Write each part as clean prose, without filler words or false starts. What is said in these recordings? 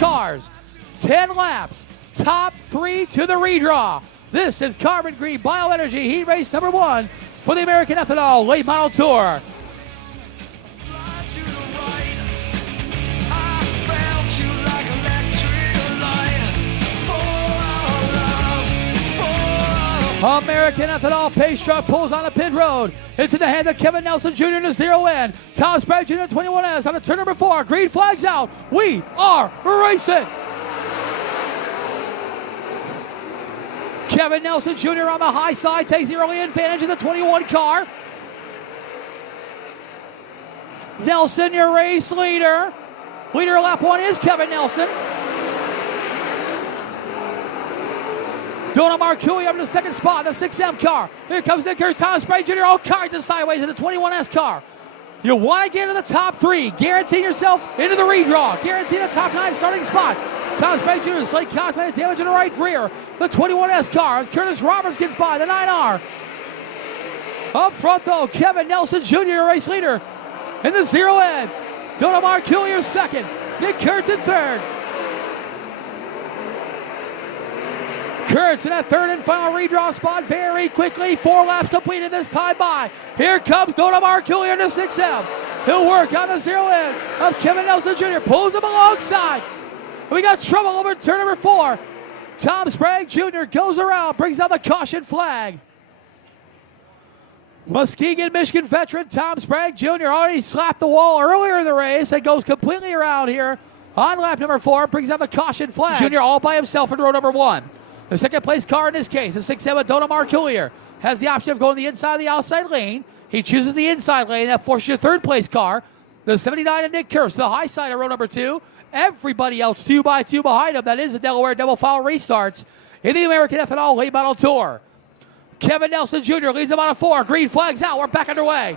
cars. 10 laps. Top 3 to the redraw. This is Carbon Green Bioenergy Heat Race number 1 for the American Ethanol Late Model Tour. American Ethanol pace truck pulls on the pit road. It's in the hand of Kevin Nelson Jr. in the 0-N. Tom Sprague Jr. 21S on the turn number 4. Green flags out. We are racing. Kevin Nelson Jr. on the high side takes the early advantage of the 21 car. Nelson, your race leader. Leader of lap 1 is Kevin Nelson. Donald Marcouli up in the second spot, the 6M car. Here comes Nick Kurtz, Tom Sprague Jr. all carted sideways in the 21S car. You want to get into the top 3. Guarantee yourself into the redraw. Guarantee the top 9 starting spot. Tom Sprague Jr. slight cosmetic damage in the right rear. The 21S car as Curtis Roberts gets by the 9R. Up front though, Kevin Nelson Jr., your race leader in the 0-N. Donald Marcouli your second. Nick Kurtz in third. Kurtz in that third and final redraw spot very quickly. 4 laps completed this time by. Here comes Donald Marcouli in the 6M. He'll work on the 0-N of Kevin Nelson Jr. Pulls him alongside. We got trouble over turn number 4. Tom Sprague Jr. goes around, brings out the caution flag. Muskegon, Michigan veteran Tom Sprague Jr. already slapped the wall earlier in the race and goes completely around here on lap number 4, brings out the caution flag. Jr. all by himself in row number 1. The second place car in this case, the 6-7 Donald Marcouli, has the option of going the inside of the outside lane. He chooses the inside lane. That forces your third place car. The 79 of Nick Kurtz, the high side of row number 2. Everybody else 2 by 2 behind him. That is the Delaware double foul restarts in the American Ethanol Late Model Tour. Kevin Nelson Jr. leads them on a 4. Green flags out. We're back underway.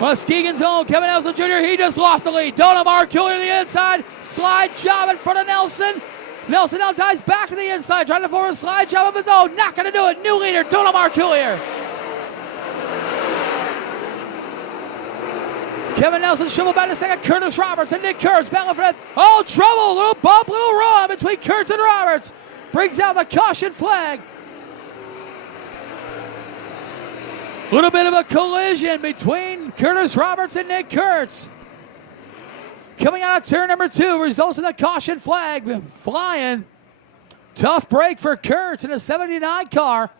Muskegon's own Kevin Nelson Jr. He just lost the lead. Donald Marcouli to the inside. Slide job in front of Nelson. Nelson now dives back to the inside, trying to form a slide job of his own. Not going to do it. New leader, Donald Marcouli. Kevin Nelson shoveled back to second. Curtis Roberts and Nick Kurtz battling for that. Oh, trouble. Little bump, little run between Kurtz and Roberts. Brings out the caution flag. A little bit of a collision between Curtis Roberts and Nick Kurtz. Coming out of turn number 2 results in the caution flag flying. Tough break for Kurtz in a 79 car.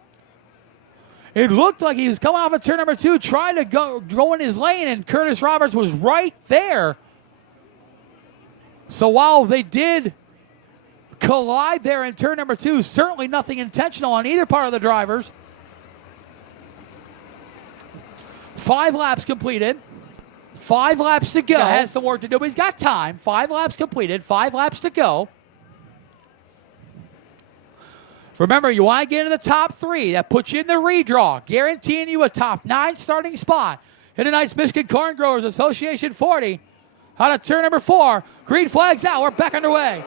It looked like he was coming off of turn number 2, trying to go in his lane, and Curtis Roberts was right there. So while they did collide there in turn number 2, certainly nothing intentional on either part of the drivers. 5 laps completed. 5 laps to go. He has some work to do, but he's got time. 5 laps completed. 5 laps to go. Remember, you want to get into the top 3. That puts you in the redraw, guaranteeing you a top 9 starting spot in tonight's Michigan Corn Growers Association 40. Out of turn number 4. Green flags out. We're back underway.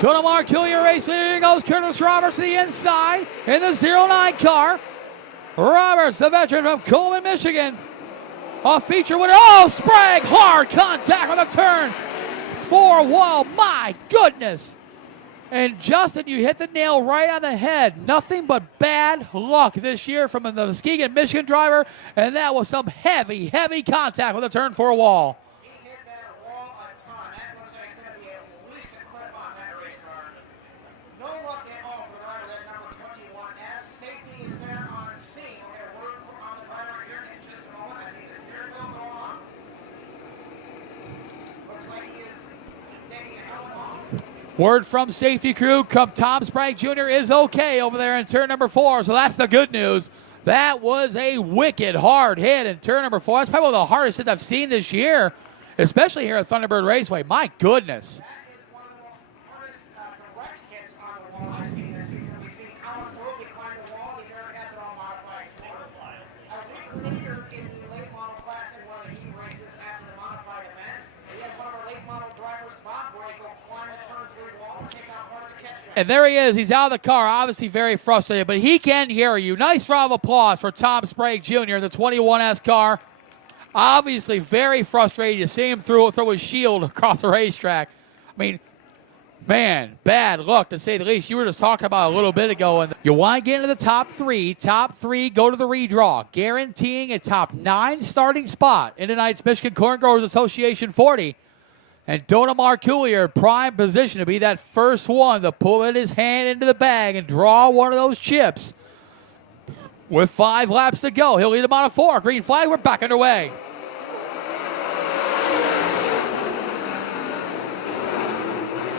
Donald Marcouli, your race leader. Here goes Curtis Roberts to the inside in the 09 car. Roberts, the veteran from Coleman, Michigan. A feature winner. Oh, Sprague, hard contact on the turn. 4 wall, my goodness. And Justin, you hit the nail right on the head. Nothing but bad luck this year from the Muskegon, Michigan driver. And that was some heavy, heavy contact with the turn 4 wall. Word from safety crew, Tom Sprague Jr. is okay over there in turn number 4, so that's the good news. That was a wicked hard hit in turn number 4. That's probably one of the hardest hits I've seen this year, especially here at Thunderbird Raceway. My goodness. That is one of the most hardest direct hits on the wall I've seen this season. We've seen Colin Brody climb the wall, the American Ethanol modified tour. I was leader in the late model class in one of the heat races after the modified event. We had one of our late model drivers, Bob Brayko, climb the turn 3 wall and take out part of the catch. And there he is. He's out of the car, obviously very frustrated, but he can hear you. Nice round of applause for Tom Sprague Jr. in the 21S car. Obviously very frustrated. You see him throw his shield across the racetrack. I mean, man, bad luck to say the least. You were just talking about a little bit ago. And you want to get into the top three. Top three go to the redraw, guaranteeing a top 9 starting spot in tonight's Michigan Corn Growers Association 40. And Donald Marculier in prime position to be that first one to put his hand into the bag and draw one of those chips. With 5 laps to go, he'll lead him on a 4. Green flag, we're back underway.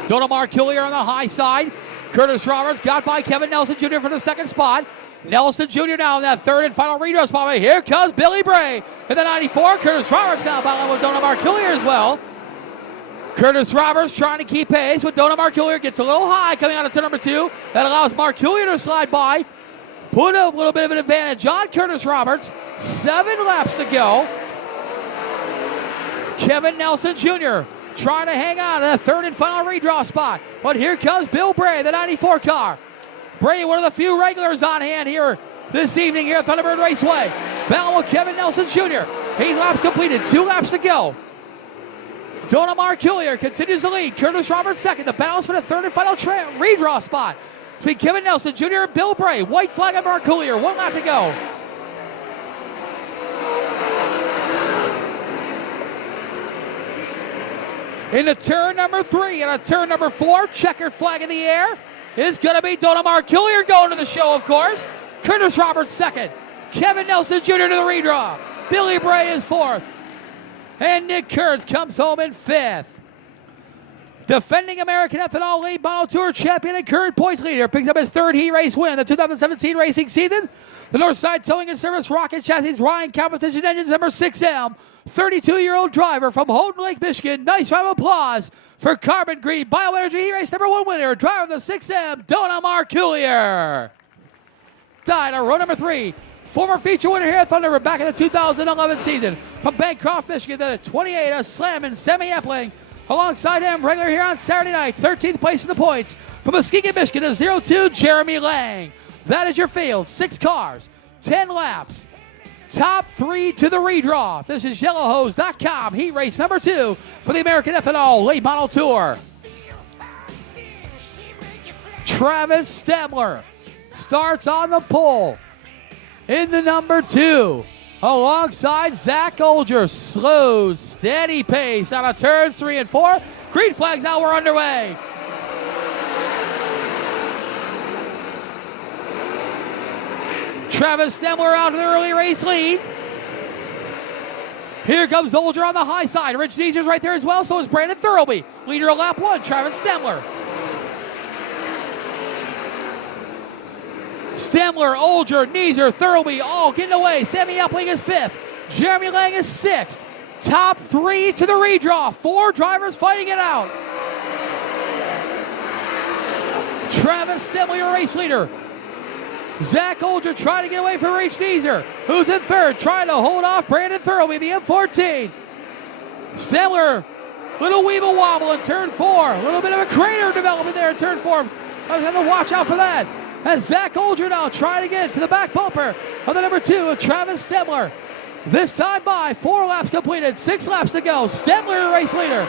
Donald Marculier on the high side. Curtis Roberts got by Kevin Nelson Jr. for the second spot. Nelson Jr. now in that third and final redraw spot. Right here comes Billy Bray in the 94. Curtis Roberts now battling with Donald Marculier as well. Curtis Roberts trying to keep pace with Donald Marculier. Gets a little high coming out of turn number 2. That allows Marculier to slide by. Put a little bit of an advantage on Curtis Roberts. 7 laps to go. Kevin Nelson Jr. trying to hang on to that third and final redraw spot. But here comes Bill Bray, the 94 car. Bray, one of the few regulars on hand here this evening here at Thunderbird Raceway. Battle with Kevin Nelson Jr. 8 laps completed, 2 laps to go. Donald Marculier continues to lead. Curtis Roberts second. The battles for the third and final redraw spot between Kevin Nelson Jr. and Bill Bray. White flag on Marculier. 1 lap to go. Into turn number 3 and a turn number 4. Checkered flag in the air. It's going to be Donald Marculier going to the show, of course. Curtis Roberts second. Kevin Nelson Jr. to the redraw. Billy Bray is 4th. And Nick Kurtz comes home in 5th. Defending American Ethanol Late Model Tour champion and current points leader picks up his 3rd heat race win of the 2017 racing season. The Northside Towing and Service Rocket Chassis Ryan Competition Engines number 6M. 32-year-old driver from Houghton Lake, Michigan. Nice round of applause for Carbon Green Bioenergy Heat Race number 1 winner, driver of the 6M, Donald Marculier. Died on row number 3. Former feature winner here at Thunderbird back in the 2011 season. From Bancroft, Michigan, to the 28, a slam and Sammy Epling. Alongside him, regular here on Saturday night, 13th place in the points. From Muskegon, Michigan, to 02, Jeremy Lang. That is your field. 6 cars, 10 laps. Top 3 to the redraw. This is YellowHose.com, heat race number 2 for the American Ethanol Late Model Tour. Travis Stemler starts on the pole in the number 2. Alongside Zach Olger, slow, steady pace out of turns 3 and 4. Green flags out, we're underway. Travis Stemler out to the early race lead. Here comes Olger on the high side. Rich Deezer's right there as well, so is Brandon Thurlby. Leader of lap 1, Travis Stemler. Stemler, Olger, Neeser, Thurlby all getting away. Sammy Epling is 5th. Jeremy Lang is 6th. Top 3 to the redraw. 4 drivers fighting it out. Travis Stemler, your race leader. Zach Olger trying to get away from Rich Deezer, who's in 3rd, trying to hold off Brandon Thurlby, the M14. Stemler, little weeble wobble in turn 4. A little bit of a crater development there in turn 4. I was going to watch out for that. As Zach Olger now trying to get to the back bumper of the number 2 of Travis Stemler. This time by 4 laps completed, 6 laps to go. Stemler, race leader.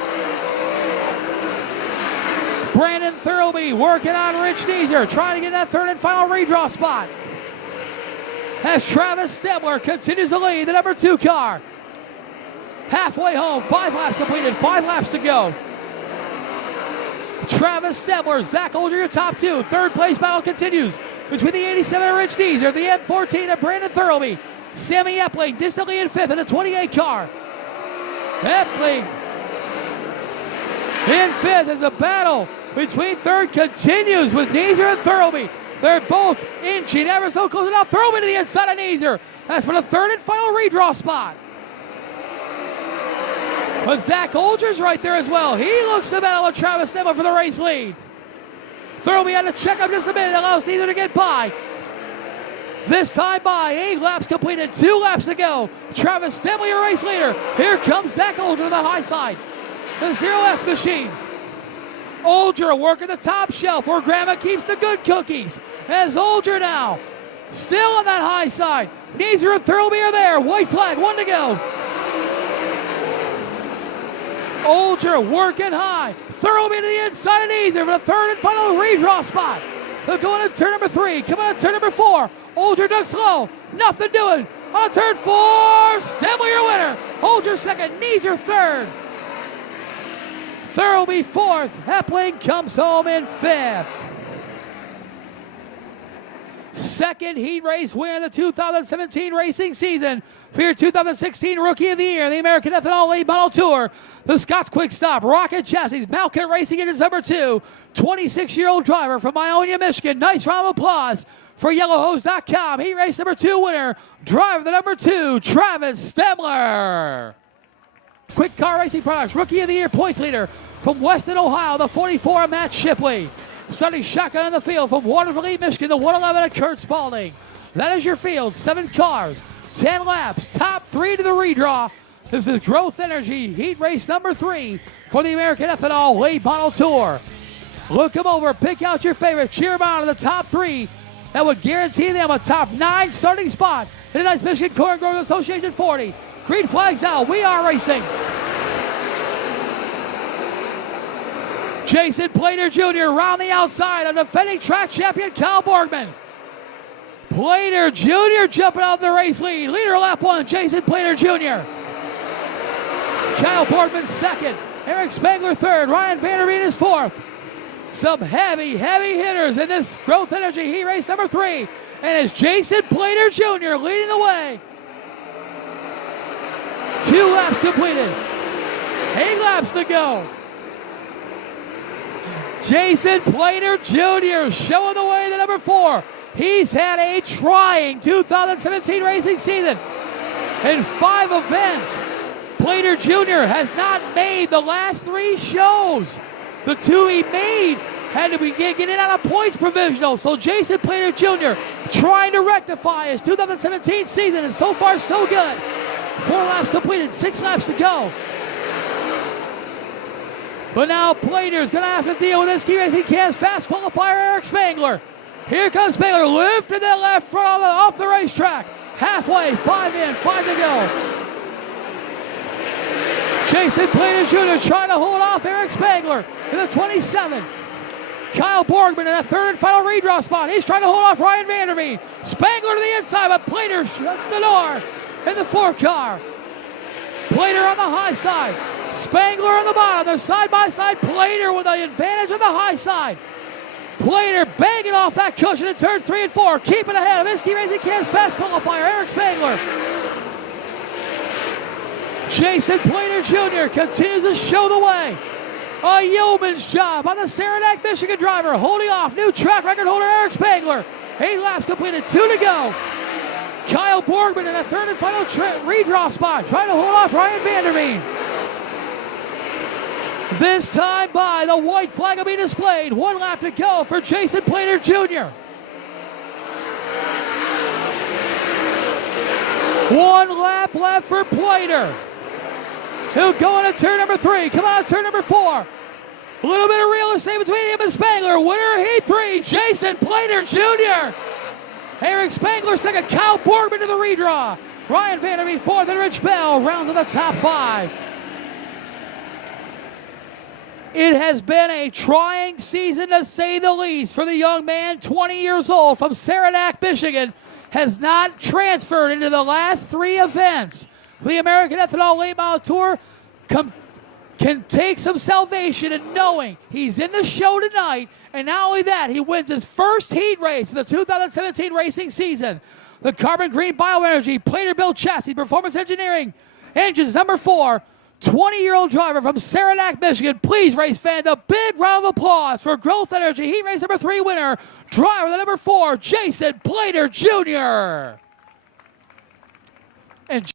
Brandon Thurlby working on Rich Deezer, trying to get that 3rd and final redraw spot. As Travis Stemler continues to lead the number 2 car. Halfway home, 5 laps completed, 5 laps to go. Travis Stemler, Zach Olger, your top 2. 3rd place battle continues between the 87 and Rich Deezer, the M14 and Brandon Thurlby. Sammy Epling distantly in 5th in the 28 car. Epling in 5th as the battle between 3rd continues with Neeser and Thurlby. They're both inching ever so close. Now Thurlby to the inside of Neeser. That's for the 3rd and final redraw spot. But Zach Olger's right there as well. He looks to battle with Travis Stemler for the race lead. Thurlby had to check up just a minute. Allows Neeser to get by. This time by 8 laps completed, 2 laps to go. Travis Stemler, your race leader. Here comes Zach Olger to the high side. The 0X machine. Olger working the top shelf where Grandma keeps the good cookies. As Olger now, still on that high side. Neeser and Thurlby are there. White flag, 1 to go. Olger working high. Thurlby to the inside of Neeser for the third and final redraw spot. They'll go into turn number 3. Coming on turn number 4. Olger dug slow. Nothing doing. On turn 4, Stemler your winner. Olger second, Neeser third. Thurlby fourth. Hepling comes home in 5th. Second heat race win of the 2017 racing season for your 2016 Rookie of the Year, the American Ethanol Late Model Tour. The Scott's Quick Stop Rocket Chassis Malkin Racing Engines number 2, 26-year-old driver from Ionia, Michigan. Nice round of applause for YellowHose.com. Heat race number 2 winner, driver the number 2, Travis Stemler. Quick Car Racing Products Rookie of the Year points leader from Weston, Ohio, the 44, Matt Shipley. Starting shotgun in the field from Waterville, Michigan, the 111 of Kurt Spalding. That is your field. 7 cars, 10 laps, top 3 to the redraw. This is Growth Energy heat race number 3 for the American Ethanol Late Model Tour. Look them over, pick out your favorite, cheer them out in the top 3. That would guarantee them a top 9 starting spot in tonight's Michigan Corn Growers Association 40. Green flags out, we are racing. Jason Plater Jr. around the outside of defending track champion Kyle Borgman. Plater Jr. jumping out the race lead. Leader lap 1, Jason Plater Jr. Kyle Borgman second. Eric Spangler third. Ryan Vanderveen is fourth. Some heavy hitters in this Growth Energy heat race number 3. And it's Jason Plater Jr. leading the way. 2 laps completed. 8 laps to go. Jason Plater Jr. showing the way to number 4. He's had a trying 2017 racing season. In 5 events, Plater Jr. has not made the last 3 shows. The 2 he made had to be getting out of points provisional. So Jason Plater Jr. trying to rectify his 2017 season, and so far so good. 4 laps completed, 6 laps to go. But now Plater's going to have to deal with this Key Racing Cam's fast qualifier, Eric Spangler. Here comes Spangler, lifting that left front off the racetrack. Halfway, 5 in, 5 to go. Jason Plater Jr. trying to hold off Eric Spangler in the 27. Kyle Borgman in that third and final redraw spot. He's trying to hold off Ryan Vanderveen. Spangler to the inside, but Plater shuts the door in the 4 car. Plater on the high side. Spangler on the bottom. They're side by side. Plater with the advantage of the high side. Plater banging off that cushion in turns 3 and 4. Keeping ahead of Ski Racing Cam's fast qualifier, Eric Spangler. Jason Plater Jr. continues to show the way. A yeoman's job on the Saranac, Michigan driver. Holding off new track record holder Eric Spangler. 8 laps completed, 2 to go. Kyle Borgman in a third and final redraw spot. Trying to hold off Ryan Vanderveen. This time by the white flag will be displayed. 1 lap to go for Jason Plater Jr. 1 lap left for Plater. He'll go into turn number 3. Come on, turn number 4. A little bit of real estate between him and Spangler. Winner of Heat 3, Jason Plater Jr. Eric Spangler second. Kyle Borgman to the redraw. Ryan Vanderveen fourth, and Rich Bell round to the top 5. It has been a trying season to say the least for the young man, 20 years old from Saranac, Michigan, has not transferred into the last 3 events. The American Ethanol Late Model Tour can take some salvation in knowing he's in the show tonight, and not only that, he wins his first heat race of the 2017 racing season. The Carbon Green Bioenergy Plater-Built Chassis Performance Engineering Engines number 4, 20-year-old driver from Saranac, Michigan. Please, race fans, a big round of applause for Growth Energy Heat Race number 3 winner, driver the number 4, Jason Plater Jr. And